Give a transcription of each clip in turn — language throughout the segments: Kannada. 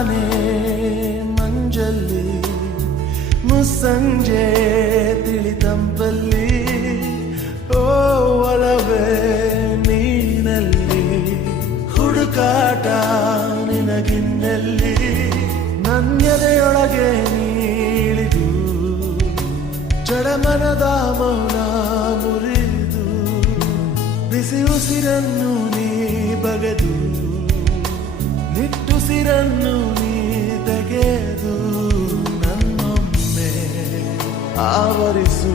ತಾನೇ ಮಂಜಲ್ಲಿ ಮುಸ್ಸಂಜೆ ತಿಳಿತಂಪಲ್ಲಿ ಓ ಒಲವೇ ನೀನಲ್ಲಿ ಹುಡುಕಾಟ ನಿನಗಿನ್ನಲ್ಲಿ ನನ್ಯದೆಯೊಳಗೆ ನೀಳಿದು ಜಡಮನದ ಮೌನ ಮುರಿದು ಬಿಸಿ ಉಸಿರನ್ನು ನೀ ಬಗೆದು ನಿಟ್ಟುಸಿರನ್ನು ನೀ ತೆಗೆದು ನನ್ನೊಮ್ಮೆ ಆವರಿಸು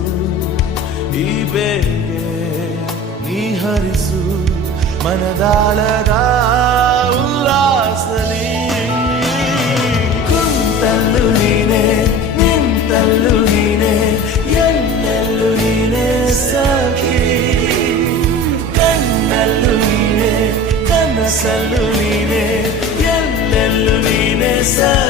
ಈ ಬೇಗೆ ನೀ ಹರಿಸು ಮನದಾಳದ ಉಲ್ಲಾಸಲಿ ಕುಂತಲ್ಲು ನೀನೆ ನಿಂತಲ್ಲು ನೀನೆ ಎಲ್ಲೆಲ್ಲೂ ನೀನೆ ಸಖಿ ಕಣ್ಣಲ್ಲೂ ನೀನೆ ಕನಸಲ್ಲೂ ನೀನೆ ಎಲ್ಲೆಲ್ಲೂ ನೀನೆ ಸಖಿ